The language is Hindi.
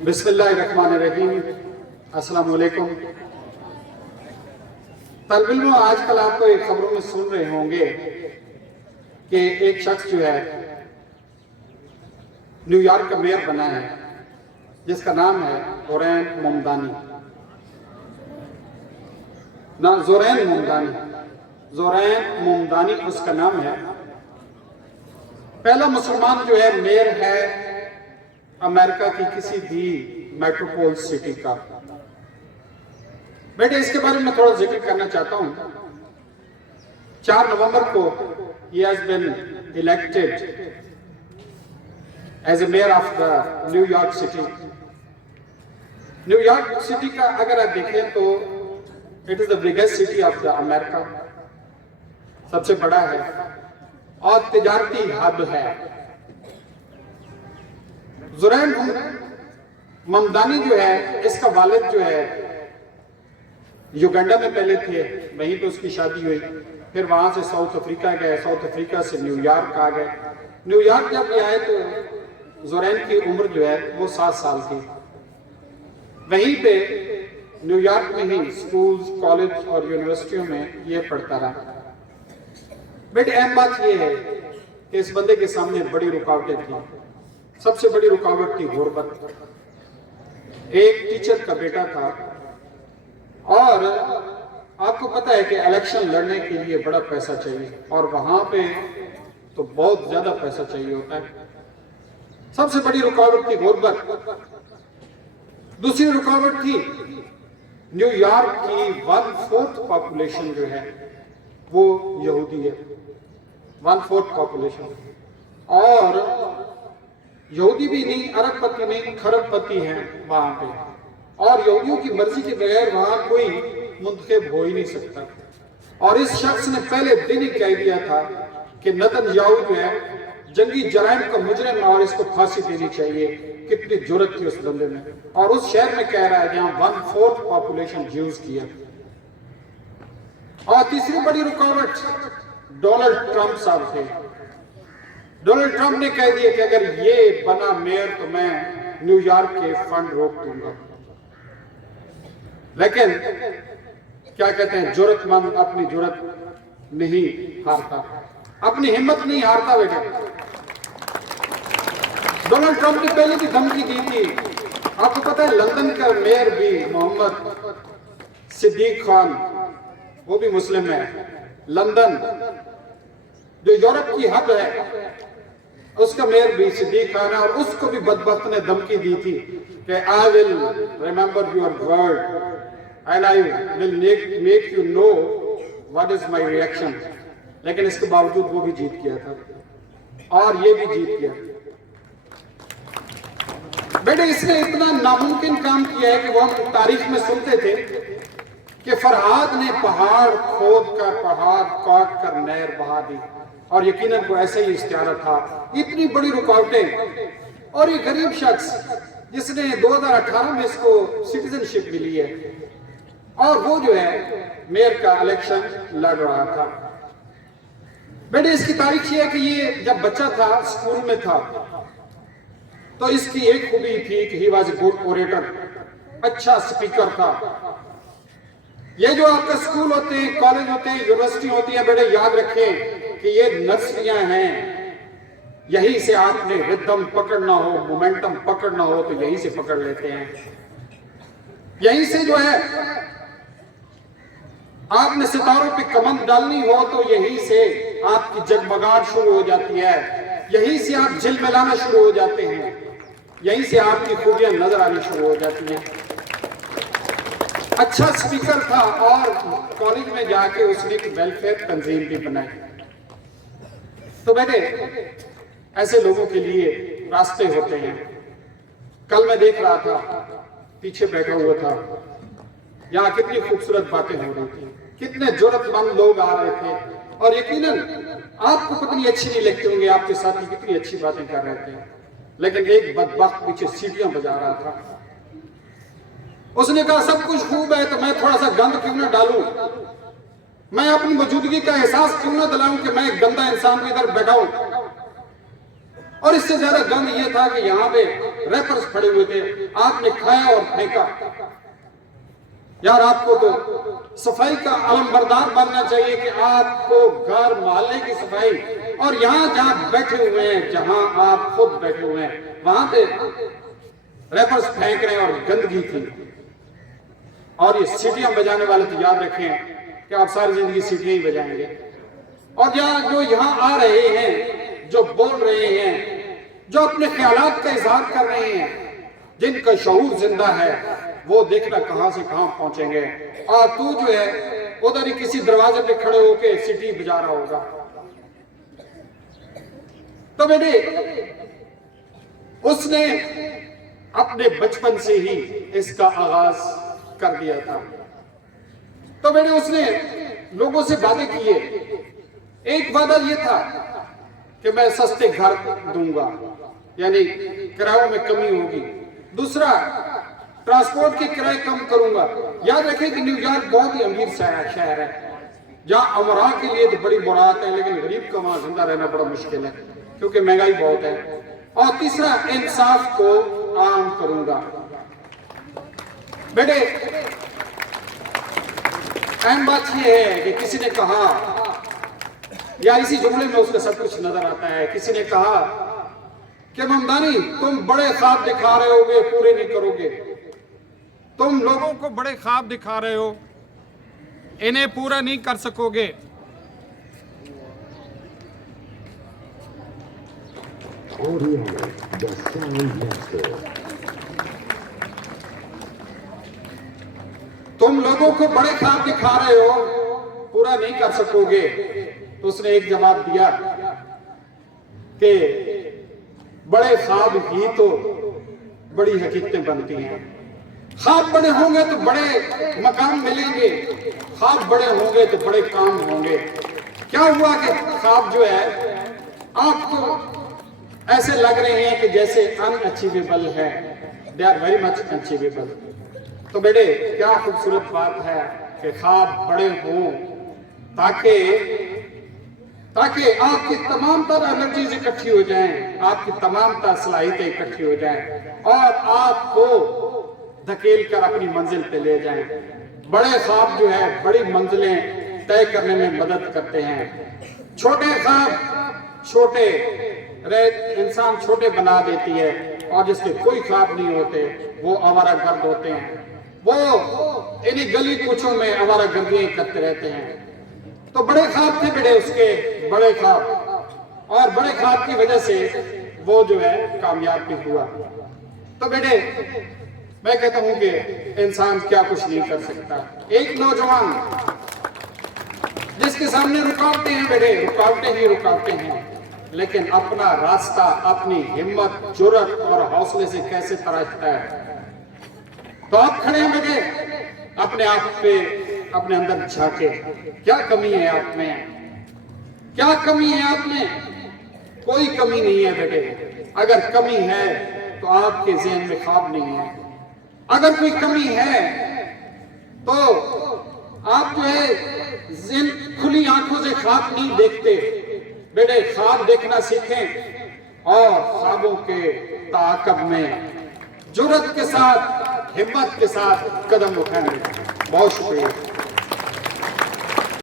बिस्मिल्लाहिर्रहमानिर्रहीम। अस्सलाम वालेकुम। तल्ब इल्म आजकल आपको एक खबरों में सुन रहे होंगे कि एक शख्स जो है न्यूयॉर्क का मेयर बना है, जिसका नाम है ज़ोरैन ममदानी। ना ज़ोरैन ममदानी उसका नाम है। पहला मुसलमान जो है मेयर है अमेरिका की किसी भी मेट्रोपोल सिटी का। बेटे इसके बारे में थोड़ा जिक्र करना चाहता हूं। 4 नवंबर को he has been elected as a mayor of the New York City। New York city का अगर आप देखें तो it is the biggest city of the America, सबसे बड़ा है और तिजारती हब है। ज़ोरैन ममदानी जो है, इसका वालिद जो है युगांडा में पहले थे, वहीं पे उसकी शादी हुई। फिर वहां से साउथ अफ्रीका गए, साउथ अफ्रीका से न्यूयॉर्क आ गए। न्यूयॉर्क जब आए तो ज़ोरैन की उम्र जो है वो 7 साल थी। वहीं पे न्यूयॉर्क में ही स्कूल्स, कॉलेज और यूनिवर्सिटियों में ये पढ़ता रहा। बेटे अहम बात यह है कि इस बंदे के सामने बड़ी रुकावटें थी। सबसे बड़ी रुकावट थी गुर्बत। एक टीचर का बेटा था और आपको पता है कि इलेक्शन लड़ने के लिए बड़ा पैसा चाहिए और वहां पे तो बहुत ज्यादा पैसा चाहिए होता है। सबसे बड़ी रुकावट थी गुर्बत। दूसरी रुकावट थी न्यूयॉर्क की 1/4 पॉपुलेशन जो है वो यहूदी है। 1/4 पॉपुलेशन, और यहूदी भी नहीं, अरबपति नहीं, खरबपति हैं वहां पे, और यहूदियों की मर्जी के बगैर वहां कोई मुंतखब हो ही नहीं सकता। और इस शख्स ने पहले दिन ही कह दिया था कि नेतन्याहू जो है जंगी जराइम का मुजरिम है और इसको फांसी देनी चाहिए। कितनी जुर्रत थी उस बंदे में, और उस शहर में कह रहा है जहां 1/4 पॉपुलेशन ज्यूज की है। और तीसरी बड़ी रुकावट डोनाल्ड ट्रंप साहब थे। डोनाल्ड ट्रंप ने कह दिया कि अगर ये बना मेयर तो मैं न्यूयॉर्क के फंड रोक दूंगा। लेकिन क्या कहते हैं, जुर्रतमंद अपनी जुर्रत नहीं हारता, अपनी हिम्मत नहीं हारता। बेटा डोनाल्ड ट्रंप ने पहले भी धमकी दी थी। आपको पता है लंदन का मेयर भी मोहम्मद सिद्दीक खान, वो भी मुस्लिम है। लंदन जो यूरोप की हद है, उसका मेयर भी सिद्दीक खान है, और उसको भी बदबख्त ने धमकी दी थी कि I will remember your word and I will make you know what is my reaction. लेकिन इसके बावजूद वो भी जीत गया था और ये भी जीत गया। बेटे इसने इतना नामुमकिन काम किया है कि वो हम तारीख में सुनते थे कि फरहाद ने पहाड़ खोद कर, पहाड़ काट कर नहर बहा दी, और यकीनन को ऐसे ही इश्तिहार था। इतनी बड़ी रुकावटें, और ये गरीब शख्स जिसने 2018 में इसको सिटीजनशिप मिली है, और वो जो है मेयर का इलेक्शन लड़ रहा था। बेटे इसकी तारीख ये है कि ये जब बच्चा था, स्कूल में था, तो इसकी एक खूबी थी कि he was a good orator, अच्छा स्पीकर था। ये जो आपका स्कूल होते हैं, कॉलेज होते हैं, यूनिवर्सिटी होती है, बेटे याद रखें कि ये नर्सरियां हैं। यहीं से आपने रिदम पकड़ना हो, मोमेंटम पकड़ना हो तो यहीं से पकड़ लेते हैं। यहीं से जो है आपने सितारों पे कमंद डालनी हो तो यहीं से आपकी जगमगाहट शुरू हो जाती है। यहीं से आप झिलमिलाना शुरू हो जाते हैं। यहीं से आपकी खूबियां नजर आनी शुरू हो जाती हैं। अच्छा स्पीकर था और कॉलेज में जाके उसने एक वेलफेयर तंजीम भी बनाई। तो बेटे ऐसे लोगों के लिए रास्ते होते हैं। कल मैं देख रहा था, पीछे बैठा हुआ था, यहाँ कितनी खूबसूरत बातें हो रही थी, कितने जरूरतमंद लोग आ रहे थे, और यकीनन आपको कितनी अच्छी नहीं लगती होंगी, आपके साथी कितनी अच्छी बातें कर रहे थे। लेकिन एक बदबख्त पीछे सीटियां बजा रहा था। उसने कहा सब कुछ खूब है तो मैं थोड़ा सा गंद क्यों ना डालूं, मैं अपनी मौजूदगी का एहसास क्यों ना दिलाऊं कि मैं एक गंदा इंसान को इधर बैठाऊं। और इससे ज्यादा गंद ये था कि यहाँ पे रैपर्स पड़े हुए थे, आपने खाया और फेंका। यार आपको तो सफाई का अलमबरदार बनना चाहिए कि आपको घर मोहल्ले की सफाई, और यहाँ जहां बैठे हुए हैं, जहां आप खुद बैठे हुए हैं, वहां पे रैपर्स फेंक रहे हैं और गंदगी थी। और ये सीटियां बजाने वाले तो याद रखें कि आप सारी जिंदगी सीटियां ही बजाएंगे। और जो यहाँ आ रहे हैं, जो बोल रहे हैं, जो अपने ख्यालात का इजहार कर रहे हैं, जिनका शऊर जिंदा है, वो देखना कहां से कहां पहुंचेंगे। और तू जो है उधर ही किसी दरवाजे पे खड़े होके सीटी बजा रहा होगा। तो बेटे उसने अपने बचपन से ही इसका आगाज कर दिया था। तो बेटे उसने लोगों से वादे किए। एक वादा ये था कि मैं सस्ते घर दूंगा, यानी किरायों में कमी होगी। दूसरा, ट्रांसपोर्ट के किराए कम करूंगा। याद रखें कि न्यूयॉर्क बहुत ही अमीर शहर है, जहां अमरा के लिए तो बड़ी मुराद है, लेकिन गरीब का वहां जिंदा रहना बड़ा मुश्किल है क्योंकि महंगाई बहुत है। और तीसरा, इंसाफ को आम करूंगा। बेटे अहम बात यह है कि किसी ने कहा, या इसी जुमले में उसका सब कुछ नजर आता है, किसी ने कहा कि ममदानी तुम बड़े ख्वाब दिखा रहे होगे, पूरे नहीं करोगे। तुम लोगों को बड़े ख्वाब दिखा रहे हो, इन्हें पूरा नहीं कर सकोगे। तुम लोगों को बड़े ख्वाब दिखा रहे हो, पूरा नहीं कर सकोगे। तो उसने एक जवाब दिया कि बड़े ख्वाब ही तो बड़ी हकीकतें बनती हैं। ख्वाब बड़े होंगे तो बड़े मकाम मिलेंगे, ख्वाब बड़े होंगे तो बड़े काम होंगे। क्या हुआ कि ख्वाब जो है आपको ऐसे लग रहे हैं कि जैसे अनअचीवेबल है, they are very much unachievable. तो बेटे क्या खूबसूरत बात है कि ख्वाब बड़े हों, ताकि आपकी तमाम तर एनर्जीज इकट्ठी हो जाएं, आपकी तमाम तर सलाहियतें इकट्ठी हो जाएं और आपको धकेल कर अपनी मंजिल पे ले जाएं। बड़े ख्वाब जो है बड़ी मंजिलें तय करने में मदद करते हैं। छोटे ख्वाब छोटे इंसान छोटे बना देती है, और जिसके कोई ख्वाब नहीं होते वो आवारा गर्द होते हैं। वो इन्हीं गली कूचों में आवारा गर्दियां करते रहते हैं। तो बड़े ख्वाब थे बेटे उसके, बड़े ख्वाब, और बड़े ख्वाब की वजह से वो जो है कामयाब भी हुआ। तो बेटे मैं कहता हूं कि इंसान क्या कुछ नहीं कर सकता। एक नौजवान जिसके सामने रुकावटें हैं बेटे, रुकावटें ही रुकावटें हैं, लेकिन अपना रास्ता अपनी हिम्मत, जुर्रत और हौसले से कैसे तराशता है। तो आप खड़े हैं बेटे, अपने आप पे, अपने अंदर झांके, क्या कमी है आप में, क्या कमी है आप में? कोई कमी नहीं है बेटे। अगर कमी है तो आपके ज़हन में ख्वाब नहीं है। अगर कोई कमी है तो आप जो है खुली आंखों से ख्वाब नहीं देखते। बेटे ख्वाब देखना सीखें और ख्वाबों के ताक़ब में जुर्रत के साथ, हिम्मत के साथ कदम उठाएं। बहुत शुक्रिया।